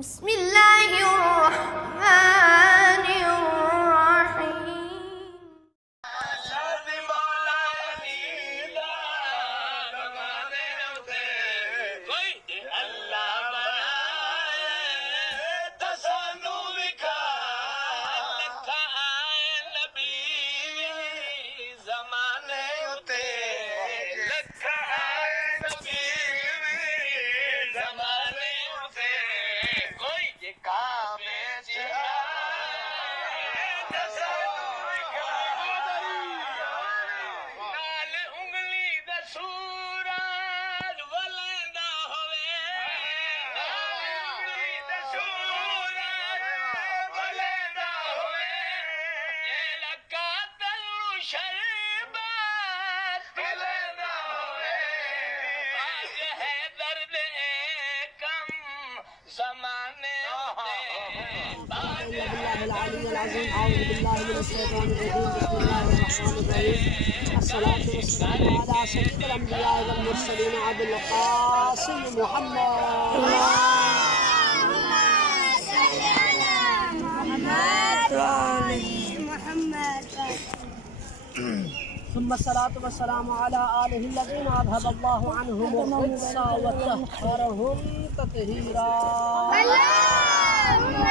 بسم اللہ الرحمن الرحیم۔ أعوذ بالله من الشيطان الرجيم. بسم الله الرحمن الرحيم. الصلاة والسلام على سيد الأنبياء والمرسلين أبي القاسم محمد. اللهم صل على محمد وعلى محمد. ثم الصلاة والسلام على آله الذين أذهب الله عنهم الرجس وطهرهم تطهيرا. اللهم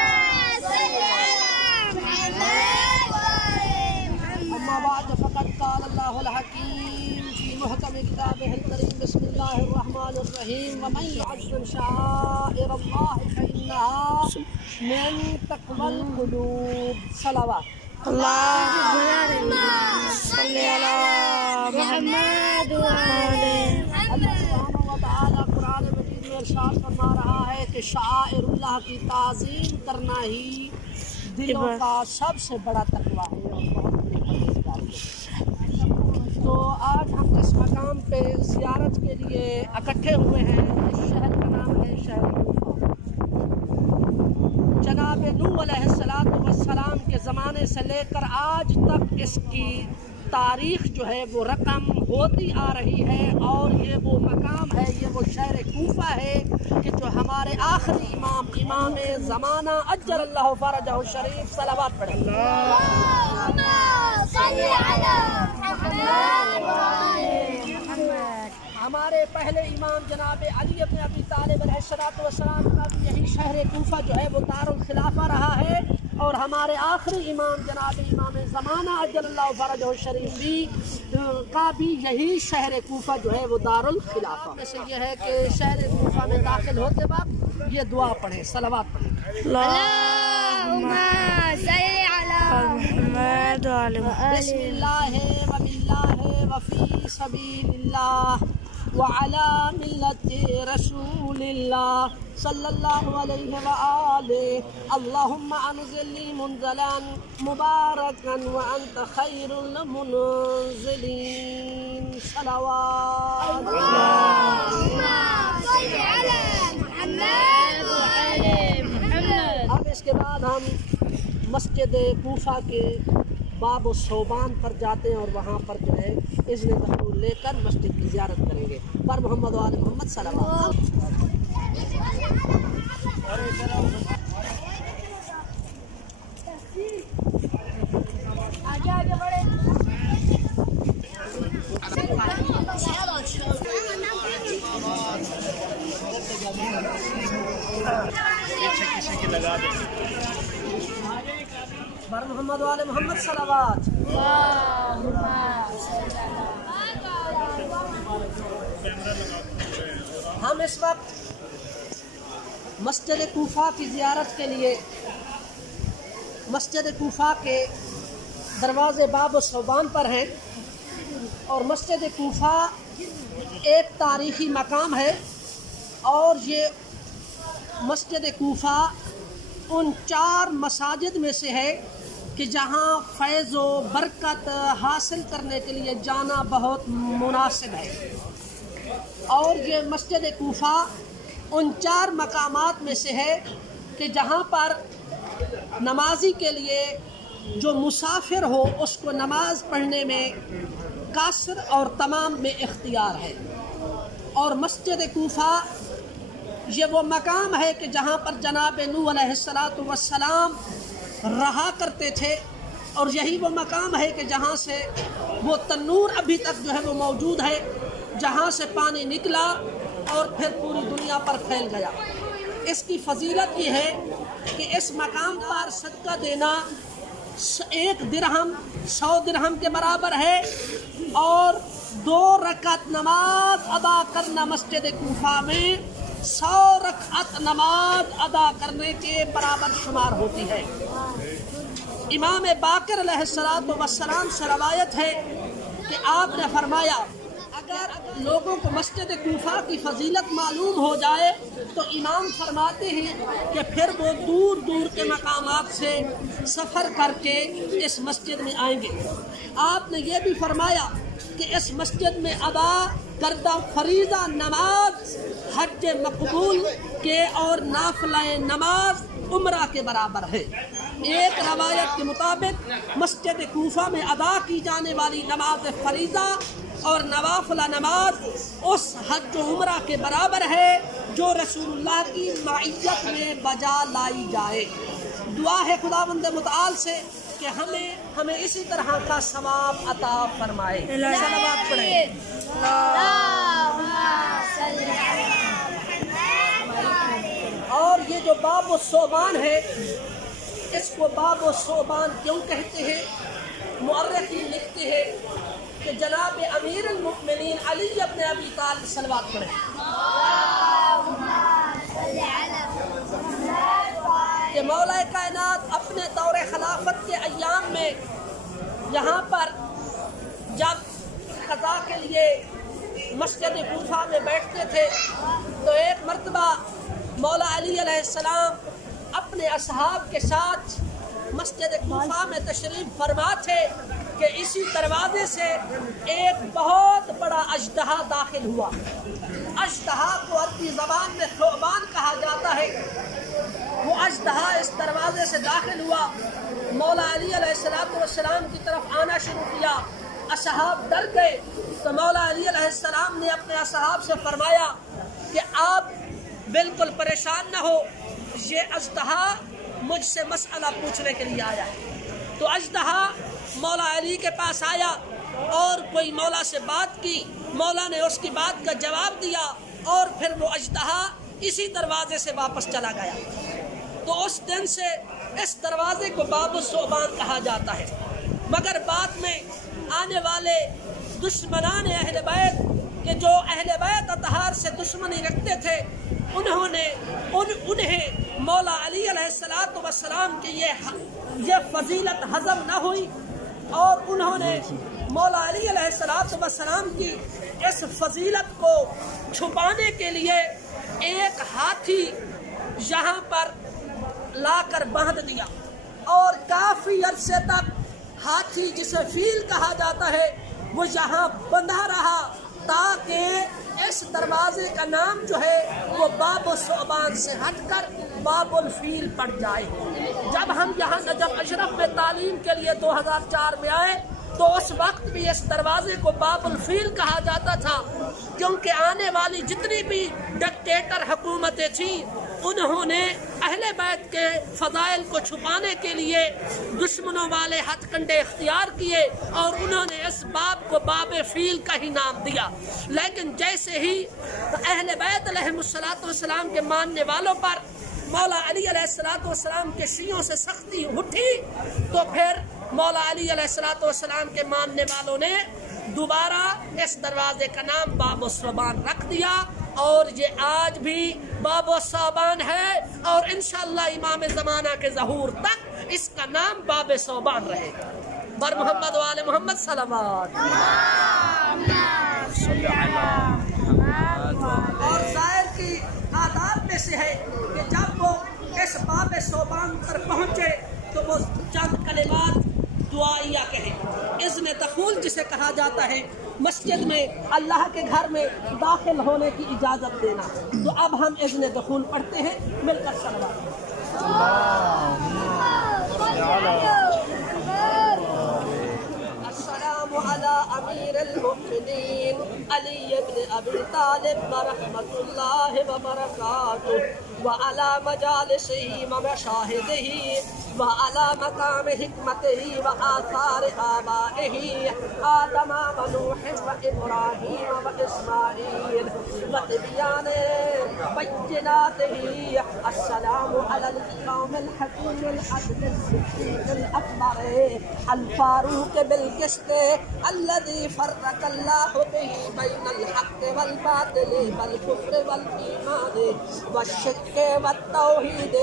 صل على محمد وعلى محمد. أما بعد فقد قال الله الحكيم في محكم كتابه الكريم. بسم الله الرحمن الرحيم. ومن يعظم شعائر الله فإنها من تقوى القلوب. صلوات. اللهم صل على محمد وعلى اللہ سبحانہ و تعالیٰ قرآن مجید میں ارشاد فرما رہا ہے کہ شعائر اللہ کی تعظیم کرنا ہی دلوں کا سب سے بڑا تقویٰ ہے اور بہت بڑی پرہیزگاری ہے۔ تو آج ہم جس مقام پہ زیارت کے لیے اکٹھے ہوئے ہیں، اس شہر کا نام ہے شہر کوفہ۔ جناب نوح علیہ السلام کے زمانے سے لے کر آج تک اس کی تاریخ جو ہے وہ رقم ہوتی آ رہی ہے، اور یہ وہ مقام ہے، یہ وہ شہر کوفہ ہے کہ جو ہمارے آخری امام زمانہ اجل اللہ فرجہ الشریف صلوات پڑھیں۔ اللهم صل على محمد وعلى محمد۔ ہمارے پہلے امام جناب علی بن ابی طالب علیہ السلام کا بھی یہی شہر کوفہ جو ہے وہ دارالخلافہ رہا ہے، اور ہمارے آخری امام جناب امام زمانہ اجل اللہ فرجہ الشریف بھی کا بھی یہی شہر کوفہ جو ہے وہ دارالخلافہ میں سے یہ ہے کہ شہر کوفہ میں داخل ہوتے وقت یہ دعا پڑھیں، صلوات پڑھیں۔ اللهم صل على محمد وعلى بسم اللہ وباللہ وفی سبیل اللہ وعلى ملة رسول اللہ صلی اللہ علیہ وآلہ۔ اللہم انزل لی منزلا مبارکا وانت خیر المنزلین۔ صلوات۔ اللهم صل على محمد وعلى محمد۔ اب اس کے بعد ہم مسجد کوفہ کے باب و صوبان پر جاتے ہیں، اور وہاں پر جو ہے اذن دخول لے کر مسجد کی زیارت کریں گے۔ پر محمد و آل محمد صلوات۔ آگے بڑھے۔ پر محمد و آل محمد صلوات۔ ہم اس وقت مسجد کوفہ کی زیارت کے لیے مسجد کوفہ کے دروازے باب و صوبان پر ہیں، اور مسجد کوفہ ایک تاریخی مقام ہے، اور یہ مسجد کوفہ ان 4 مساجد میں سے ہے کہ جہاں فیض و برکت حاصل کرنے کے لیے جانا بہت مناسب ہے، اور یہ مسجد کوفہ ان 4 مقامات میں سے ہے کہ جہاں پر نمازی کے لیے جو مسافر ہو اس کو نماز پڑھنے میں قصر اور تمام میں اختیار ہے، اور مسجد کوفہ یہ وہ مقام ہے کہ جہاں پر جناب نوح علیہ السلام رہا کرتے تھے، اور یہی وہ مقام ہے کہ جہاں سے وہ تنور ابھی تک جو ہے وہ موجود ہے، جہاں سے پانی نکلا اور پھر پوری دنیا پر پھیل گیا۔ اس کی فضیلت یہ ہے کہ اس مقام پر صدقہ دینا 1 درہم 100 درہم کے برابر ہے، اور 2 رکعت نماز ادا کرنا مسجد کوفہ میں 100 رکعت نماز ادا کرنے کے برابر شمار ہوتی ہے۔ امام باقر علیہ السلام سے روایت ہے کہ آپ نے فرمایا اگر لوگوں کو مسجد کوفہ کی فضیلت معلوم ہو جائے تو امام فرماتے ہیں کہ پھر وہ دور دور کے مقامات سے سفر کر کے اس مسجد میں آئیں گے۔ آپ نے یہ بھی فرمایا کہ اس مسجد میں ادا کردہ فریضہ نماز حج مقبول کے اور نافلہ نماز عمرہ کے برابر ہے۔ ایک روایت کے مطابق مسجد کوفہ میں ادا کی جانے والی نماز فریضہ اور نوافل نماز اس حج و عمرہ کے برابر ہے جو رسول اللہ کی معیت میں بجا لائی جائے۔ دعا ہے خداوند متعال سے کہ ہمیں اسی طرح کا ثواب عطا فرمائے۔ صلوات پڑھیں۔ اور یہ جو باب الصوبان ہے، اس کو باب الصوبان کیوں کہتے ہیں؟ مؤرخین لکھتے ہیں کہ جناب امیر المؤمنین علی ابن ابی طالب صلوات پڑھیں کہ مولا کائنات اپنے دور خلافت کے ایام میں یہاں پر جب قضاء کے لیے مسجد کوفہ میں بیٹھتے تھے تو ایک مرتبہ مولا علی علیہ السلام اپنے اصحاب کے ساتھ مسجد کوفہ میں تشریف فرما تھے کہ اسی دروازے سے ایک بہت بڑا اژدہا داخل ہوا۔ اژدہا کو عربی زبان میں ثعبان کہا جاتا ہے۔ وہ اژدہا اس دروازے سے داخل ہوا، مولا علی علیہ السلام کی طرف آنا شروع کیا، اصحاب ڈر گئے تو مولا علی علیہ السلام نے اپنے اصحاب سے فرمایا کہ آپ بالکل پریشان نہ ہو، یہ اژدہا مجھ سے مسئلہ پوچھنے کے لیے آیا ہے۔ تو اژدہا مولا علی کے پاس آیا اور کوئی مولا سے بات کی، مولا نے اس کی بات کا جواب دیا اور پھر وہ اژدہا اسی دروازے سے واپس چلا گیا۔ تو اس دن سے اس دروازے کو باب الصوبان کہا جاتا ہے۔ مگر بعد میں آنے والے دشمنان اہل بیت کہ جو اہل بیت اطہار سے دشمنی رکھتے تھے، انہیں مولا علی علیہ السلام کی یہ فضیلت ہضم نہ ہوئی، اور انہوں نے مولا علی علیہ السلام کی اس فضیلت کو چھپانے کے لیے ایک ہاتھی یہاں پر لا کر باندھ دیا، اور کافی عرصے تک ہاتھی جسے فیل کہا جاتا ہے وہ یہاں بندھا رہا تاکہ اس دروازے کا نام جو ہے وہ باب الصوبان سے ہٹ کر باب الفیل پڑ جائے۔ جب ہم یہاں نجف اشرف میں تعلیم کے لیے 2004 میں آئے تو اس وقت بھی اس دروازے کو باب الفیل کہا جاتا تھا، کیونکہ آنے والی جتنی بھی ڈکٹیٹر حکومتیں تھیں انہوں نے اہل بیت کے فضائل کو چھپانے کے لیے دشمنوں والے ہتھ کنڈے اختیار کیے اور انہوں نے اس باب کو باب فیل کا ہی نام دیا۔ لیکن جیسے ہی اہل بیت علیہ السلام کے ماننے والوں پر مولا علی علیہ السلام کے شیعوں سے سختی اٹھی تو پھر مولا علی علیہ السلام کے ماننے والوں نے دوبارہ اس دروازے کا نام باب الصوبان رکھ دیا، اور یہ آج بھی باب الصوبان ہے، اور انشاءاللہ امام زمانہ کے ظہور تک اس کا نام باب صوبان رہے گا۔ بر محمد و آل محمد صلوات۔ اور ظاہر کی آداب میں سے ہے کہ جب وہ اس باب صوبان پر پہنچے تو وہ چند کلمات دعائیہ کہیں۔ اذن دخول جسے کہا جاتا ہے، مسجد میں اللہ کے گھر میں داخل ہونے کی اجازت دینا۔ تو اب ہم اذن دخول پڑھتے ہیں مل کر صلوات۔ السلام علی امیر المؤمنين علي بن أبي طالب ورحمة الله وبركاته وعلى مجالسه ومشاهده وعلى مقام حكمته وآثار آبائه آدم ونوح وإبراهيم وإسماعيل وتبيان بيناته. السلام على القوم الحكيم العدل الصديق الأكبر الفاروق بالقسط الذي فرق الله به بين الحق والباطل والكفر والإيمان والشرك والتوحيد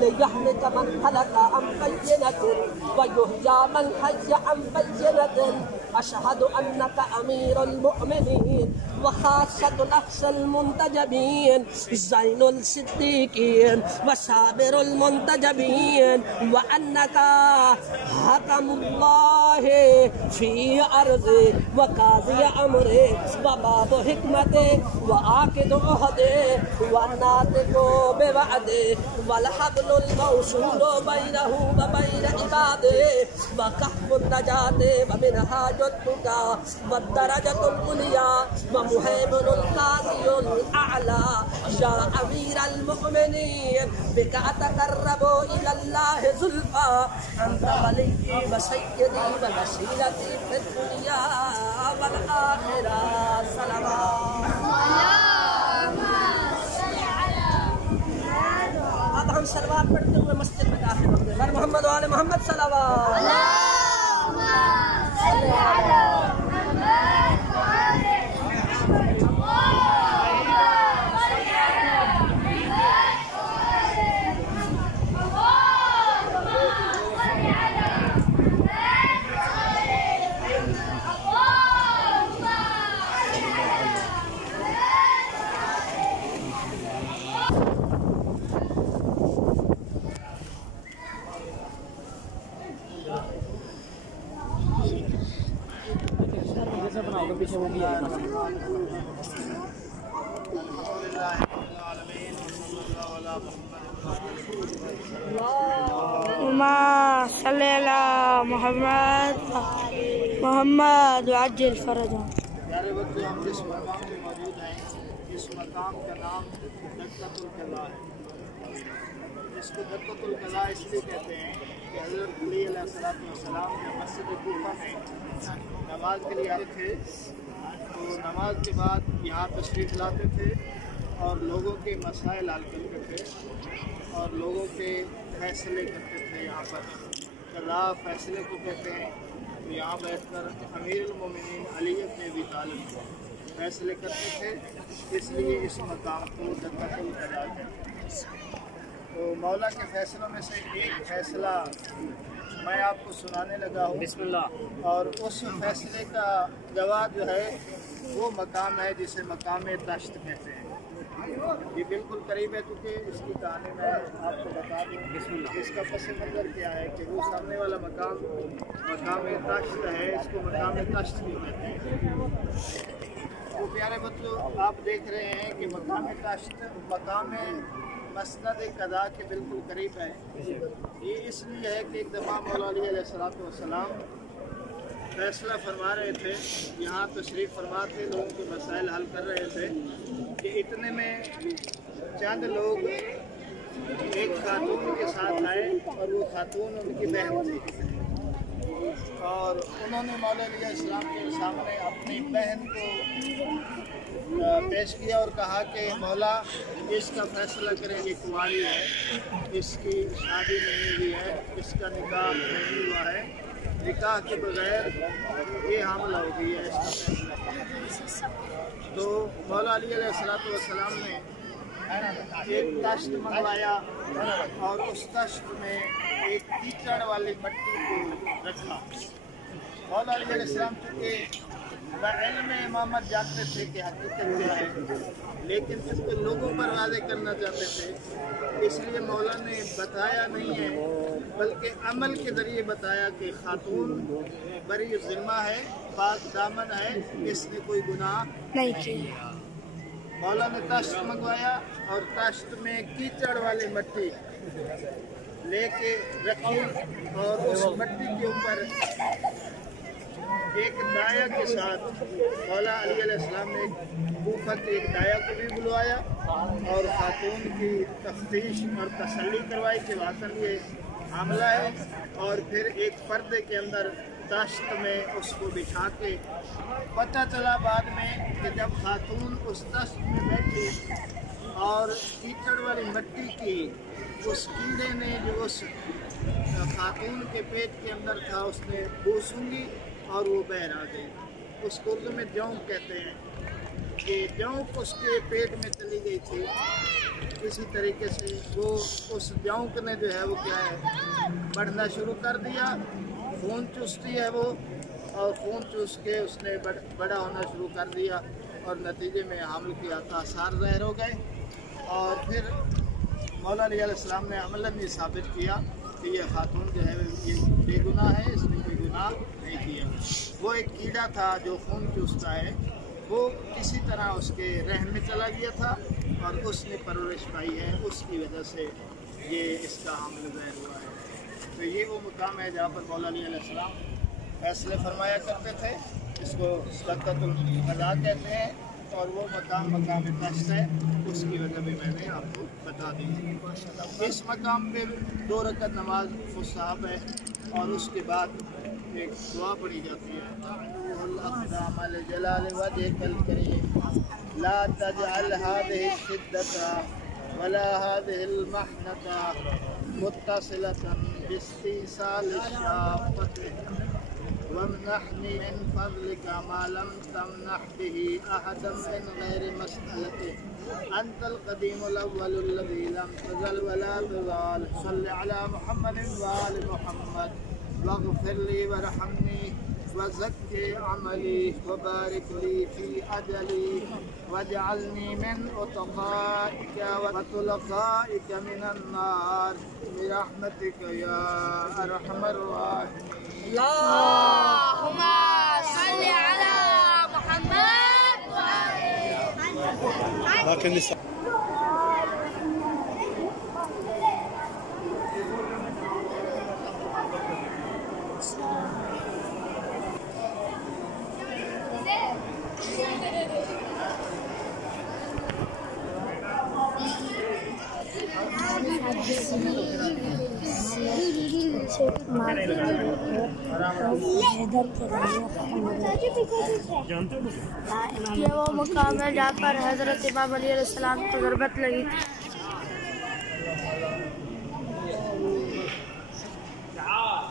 ليهلك من هلك عن بينة ويحيى من حي عن بينة. أشهد أنك أمير المؤمنين وخاصة نفس المنتجبين زين الصديقين وصابر المنتجبين وأنك حكم الله في أرضه وقاضي أمره وباب حكمته وعاقد عهده والناطق بوعده والحبل الموصول بينه وبين عباده وكف النجاة ومنهاج التقى والدرجة العليا ومهيمن القاضي الأعلى. يا أمير المؤمنين بك أتقرب إلى الله زلفى أنت ولي وسيدي ووسيلتي في الدنيا والآخرة. صلوات. اب ہم سلوات پڑھتے ہوئے مسجد میں داخل ہوں گے. محمد وآل محمد صلوات. اللهم صل على محمد وعجل فرجهم. پیارے بچوں، ہم جس مقام میں موجود ہیں اس مقام کا نام دکۃ القضاء ہے. اس کو دکۃ القضاء اس لیے کہتے ہیں کہ حضرت علی علیہ السلام نے مسجد کوفہ میں نماز کے لیے آئے تھے تو نماز کے بعد یہاں تشریف لاتے تھے اور لوگوں کے مسائل حل کرتے تھے اور لوگوں کے فیصلے کرتے تھے. یہاں پر قضاء فیصلے کو کہتے ہیں. تو یہاں بیٹھ کر امیر المومنین علی بن ابی طالب فیصلے کرتے تھے، اس لیے اس مقام کو دکۃ القضاء کہتے ہیں. تو مولا کے فیصلوں میں سے ایک فیصلہ میں آپ کو سنانے لگا ہوں. بسم اللہ. اور اس فیصلے کا گواہ جو ہے وہ مقام ہے جسے مقام دشت کہتے ہیں. یہ بالکل قریب ہے کیونکہ اس کی کہانی میں آپ کو بتا دوں. بسم اللہ. اس کا پس منظر کیا ہے کہ وہ سامنے والا مقام دشت ہے، اس کو مقام دشت بھی کہتے ہیں. تو پیارے بچوں، آپ دیکھ رہے ہیں کہ مقام دشت مقام مسند قضاء کے بالکل قریب ہے. یہ اس لیے ہے کہ ایک دفعہ مولا علی علیہ السلام فیصلہ فرما رہے تھے، یہاں تشریف فرما تھے، لوگوں کے مسائل حل کر رہے تھے کہ اتنے میں چند لوگ ایک خاتون کے ساتھ آئے اور وہ خاتون ان کی بہن تھی اور انہوں نے مولا علیہ السلام کے سامنے اپنی بہن کو پیش کیا اور کہا کہ مولا اس کا فیصلہ کریں، یہ کنواری ہے، اس کی شادی نہیں ہوئی ہے، اس کا نکاح نہیں ہوا ہے، نکاح کے بغیر یہ حاملہ ہو گئی ہے، اس کا فیصلہ. تو مولا علی علیہ السلام نے ایک تشت منگوایا اور اس تشت میں ایک کیچڑ والی مٹی کو رکھا. مولا علی علیہ السلام چونکہ بعلم امامت جانتے تھے کہ حقیقت کیا ہے، لیکن اس کو لوگوں پر واضح کرنا چاہتے تھے، اس لیے مولا نے بتایا نہیں ہے بلکہ عمل کے ذریعے بتایا کہ خاتون بری ذمہ ہے، پاک دامن ہے، اس نے کوئی گناہ نہیں کیا. مولا نے تشت منگوایا اور تشت میں کیچڑ والی مٹی لے کے رکھی اور اس مٹی کے اوپر ایک داعیہ کے ساتھ مولا علی علیہ السلام نے کوفہ کے ایک داعیہ کو بھی بلوایا اور خاتون کی تفتیش اور تسلی کروائی کہ واقعی یہ حاملہ ہے، اور پھر ایک پردے کے اندر دشت میں اس کو بٹھا کے پتہ چلا بعد میں کہ جب خاتون اس دشت میں بیٹھی اور کیچڑ والی مٹی کی اس کیڑے نے جو اس خاتون کے پیٹ کے اندر تھا اس نے بو سونگی اور وہ بہر آ گئی۔ اس کو اردو میں جونک کہتے ہیں کہ جونک اس کے پیٹ میں چلی گئی تھی، کسی طریقے سے وہ اس جونک نے جو ہے وہ کیا ہے بڑھنا شروع کر دیا، خون چوستی ہے وہ، اور خون چوس کے اس نے بڑا ہونا شروع کر دیا اور نتیجے میں حمل کے آثار ظاہر ہو گئے۔ اور پھر مولا علیہ السلام نے عملاً یہ ثابت کیا کہ یہ خاتون جو ہے یہ بے گناہ ہے، اس نے کوئی گناہ نہیں کیا۔ وہ ایک کیڑا تھا جو خون چوستا ہے، وہ کسی طرح اس کے رحم میں چلا گیا تھا اور اس نے پرورش پائی ہے، اس کی وجہ سے یہ اس کا حمل ظاہر ہوا ہے۔ تو یہ وہ مقام ہے جہاں پر مولا علیہ السلام فیصلے فرمایا کرتے تھے، اس کو دقت القضاء کہتے ہیں، اور وہ مقام دشت ہے، اس کی وجہ بھی میں نے آپ کو بتا دی۔ اس مقام پہ 2 رکعت نماز مستحب ہے اور اس کے بعد ایک دعا پڑھی جاتی ہے، الاقدام الجلال وجهك الكريم لا تجعل هذه الشدة ولا هذه المحنة متصلة باستئصال الشافة وامنحني من فضلك ما لم تمنح به أحدا من غير مسألته أنت القديم الأول الذي لم تزل ولا تزال صل على محمد وآل محمد واغفر لي وارحمني وزكي عملي وبارك لي في أجلي واجعلني من أتقائك وطلقائك من النار برحمتك يا أرحم الراحمين۔ اللهم صل على محمد وآل یہ وہ مقام ہے جہاں پر حضرت امام علی علیہ السلام کو ضربت لگی تھی۔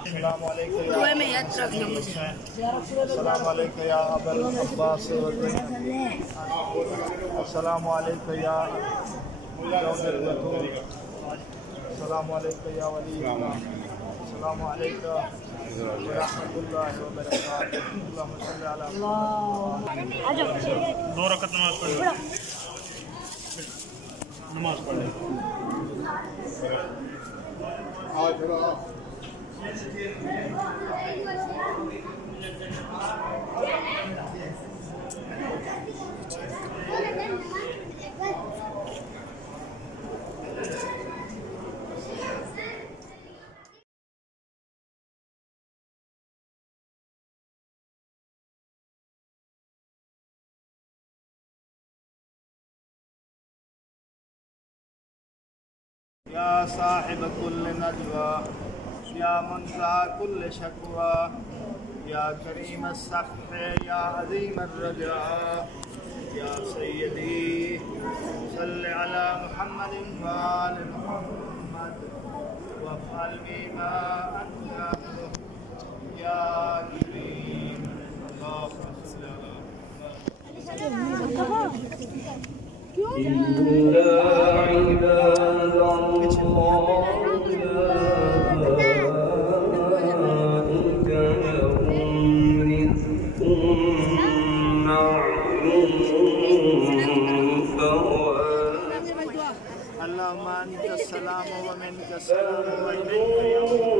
السلام علیکم دعائیں میں یاد رکھنا مجھے۔ السلام علیکم یا ابا العباس السلام علیکم یا السلام علیکم یا ولی اللہ، السلام علیکم ورحمۃ اللہ وبرکاتہ۔ اللہم صلی علی محمد۔ 2 رکعت نماز پڑھ لیں۔ یا صاحب کل نجوى یا منزع کل شکوى یا کریم السخط یا عظیم الرجاء یا سیدی صل علی محمد وآل محمد وافعل بما انت یا کریم۔ اللہم صل علی محمد۔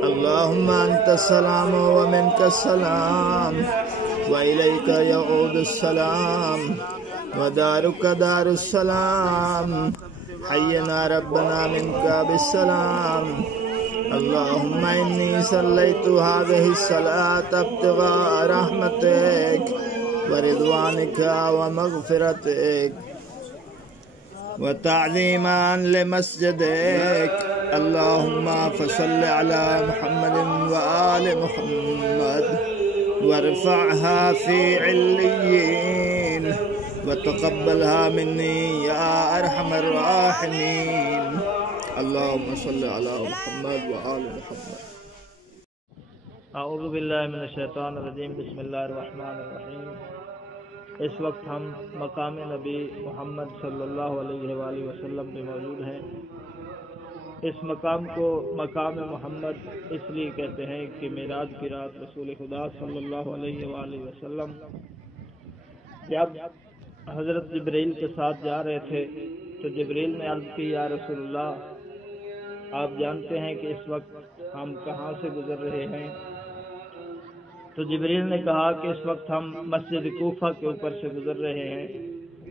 اللهم أنت السلام ومنك السلام وإليك يعود السلام ودارك دار السلام حينا ربنا منك بالسلام اللهم إني صليت هذه الصلاة ابتغاء رحمتك ورضوانك ومغفرتك وتعظيما لمسجدك. اللهم فصل على محمد وآل محمد وارفعها في عليين وتقبلها مني يا أرحم الراحمين. اللهم صل على محمد وآل محمد. اعوذ باللہ من الشیطان الرجیم. بسم اللہ الرحمن الرحیم. اس وقت ہم مقام نبی محمد صلی اللہ علیہ وآلہ وسلم پہ موجود ہیں. اس مقام کو مقام محمد اس لیے کہتے ہیں کہ معراج کی رات رسول خدا صلی اللہ علیہ وآلہ وسلم جب حضرت جبریل کے ساتھ جا رہے تھے تو جبریل نے عرض کی یا رسول اللہ آپ جانتے ہیں کہ اس وقت ہم کہاں سے گزر رہے ہیں؟ تو جبریل نے کہا کہ اس وقت ہم مسجد کوفہ کے اوپر سے گزر رہے ہیں.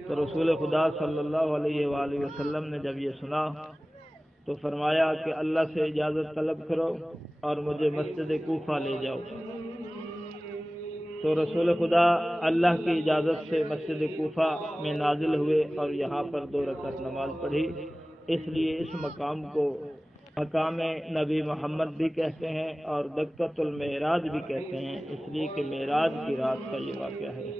تو رسول خدا صلی اللہ علیہ وآلہ وسلم نے جب یہ سنا تو فرمایا کہ اللہ سے اجازت طلب کرو اور مجھے مسجد کوفہ لے جاؤ. تو رسول خدا اللہ کی اجازت سے مسجد کوفہ میں نازل ہوئے اور یہاں پر 2 رکعت نماز پڑھی. اس لیے اس مقام کو مقام نبی محمد بھی کہتے ہیں اور دکۃ المعراج بھی کہتے ہیں، اس لیے کہ معراج کی رات کا یہ واقعہ ہے.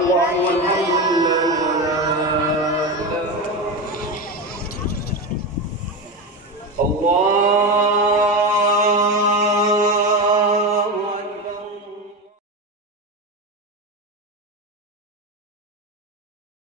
الله